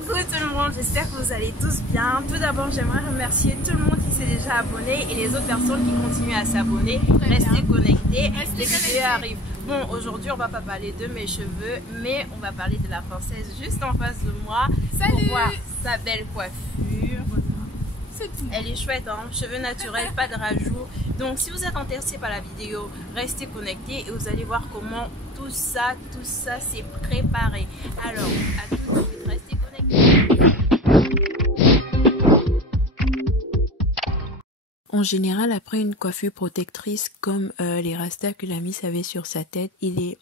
Coucou tout le monde, j'espère que vous allez tous bien. Tout d'abord, j'aimerais remercier tout le monde qui s'est déjà abonné et les autres personnes qui continuent à s'abonner. Restez connectés, les vidéos arrivent. Bon, aujourd'hui, on va pas parler de mes cheveux, mais on va parler de la Française juste en face de moi. Salut! Pour voir sa belle coiffure. Elle est chouette, hein? Cheveux naturels, pas de rajout. Donc, si vous êtes intéressé par la vidéo, restez connectés et vous allez voir comment tout ça s'est préparé. Alors, à tout de suite, restez connectés. En général, après une coiffure protectrice comme les rastas que la Miss avait sur sa tête, il est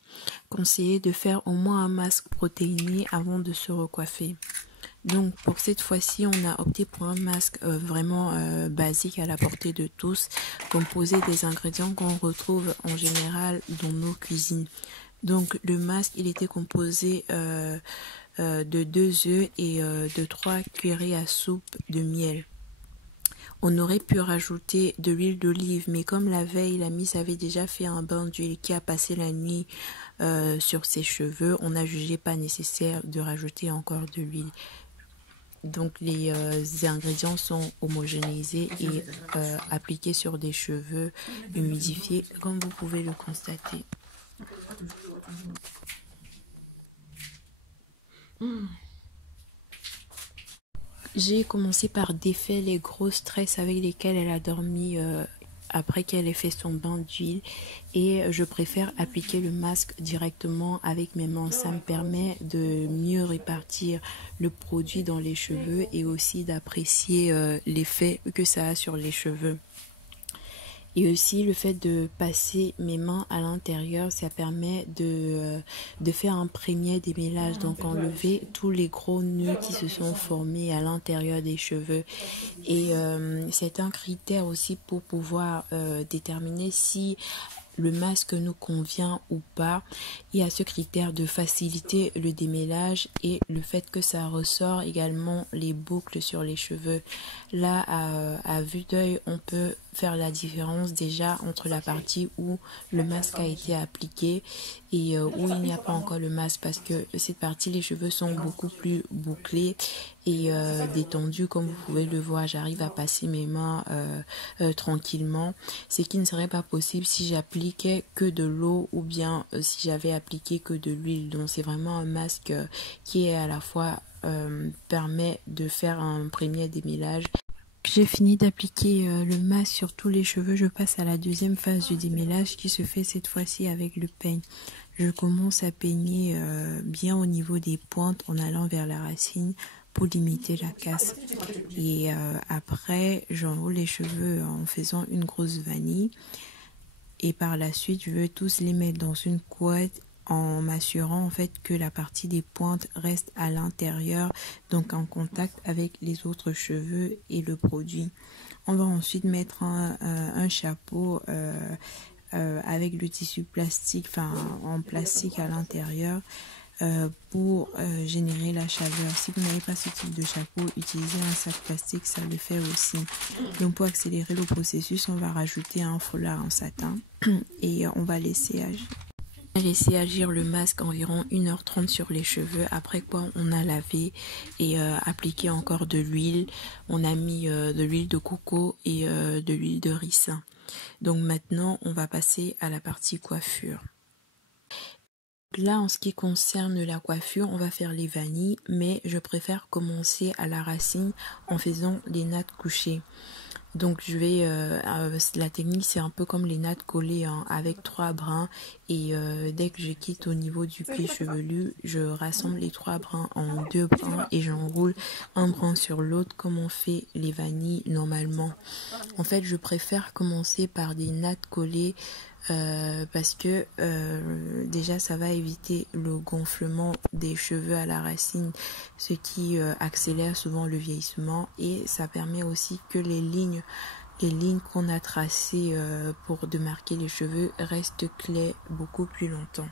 conseillé de faire au moins un masque protéiné avant de se recoiffer. Donc pour cette fois-ci, on a opté pour un masque vraiment basique à la portée de tous, composé des ingrédients qu'on retrouve en général dans nos cuisines. Donc le masque, il était composé de 2 œufs et de 3 cuillerées à soupe de miel. On aurait pu rajouter de l'huile d'olive, mais comme la veille, la Miss avait déjà fait un bain d'huile qui a passé la nuit sur ses cheveux, on a jugé pas nécessaire de rajouter encore de l'huile. Donc les ingrédients sont homogénéisés et appliqués sur des cheveux humidifiés, comme vous pouvez le constater. J'ai commencé par défaire les grosses tresses avec lesquelles elle a dormi après qu'elle ait fait son bain d'huile, et je préfère appliquer le masque directement avec mes mains. Ça me permet de mieux répartir le produit dans les cheveux et aussi d'apprécier l'effet que ça a sur les cheveux. Et aussi le fait de passer mes mains à l'intérieur, ça permet de faire un premier démêlage, donc enlever tous les gros nœuds qui se sont formés à l'intérieur des cheveux. Et c'est un critère aussi pour pouvoir déterminer si le masque nous convient ou pas. Il y a ce critère de faciliter le démêlage et le fait que ça ressort également les boucles sur les cheveux. Là, à vue d'œil, on peut faire la différence déjà entre la partie où le masque a été appliqué et où il n'y a pas encore le masque, parce que cette partie, les cheveux sont beaucoup plus bouclés et détendus. Comme vous pouvez le voir, j'arrive à passer mes mains tranquillement, ce qui ne serait pas possible si j'appliquais que de l'eau ou bien si j'avais appliqué que de l'huile. Donc c'est vraiment un masque qui est à la fois permet de faire un premier démêlage. J'ai fini d'appliquer le masque sur tous les cheveux. Je passe à la deuxième phase du démêlage qui se fait cette fois-ci avec le peigne. Je commence à peigner bien au niveau des pointes en allant vers la racine pour limiter la casse. Et après, j'enroule les cheveux en faisant une grosse vanille. Et par la suite, je veux tous les mettre dans une couette en m'assurant en fait que la partie des pointes reste à l'intérieur, donc en contact avec les autres cheveux et le produit. On va ensuite mettre un chapeau avec le tissu plastique, enfin en plastique à l'intérieur, pour générer la chaleur. Si vous n'avez pas ce type de chapeau, utilisez un sac plastique, ça le fait aussi. Donc pour accélérer le processus, on va rajouter un foulard en satin et on va laisser agir le masque environ 1h30 sur les cheveux, après quoi on a lavé et appliqué encore de l'huile. On a mis de l'huile de coco et de l'huile de ricin. Donc maintenant on va passer à la partie coiffure. Là, en ce qui concerne la coiffure, on va faire les vanilles, mais je préfère commencer à la racine en faisant les nattes couchées. Donc je vais, la technique c'est un peu comme les nattes collées, hein, avec 3 brins, et dès que je quitte au niveau du cuir chevelu, je rassemble les 3 brins en 2 brins et j'enroule un brin sur l'autre comme on fait les vanilles normalement. En fait, je préfère commencer par des nattes collées parce que déjà ça va éviter le gonflement des cheveux à la racine, ce qui accélère souvent le vieillissement, et ça permet aussi que les lignes qu'on a tracées pour démarquer les cheveux restent claires beaucoup plus longtemps.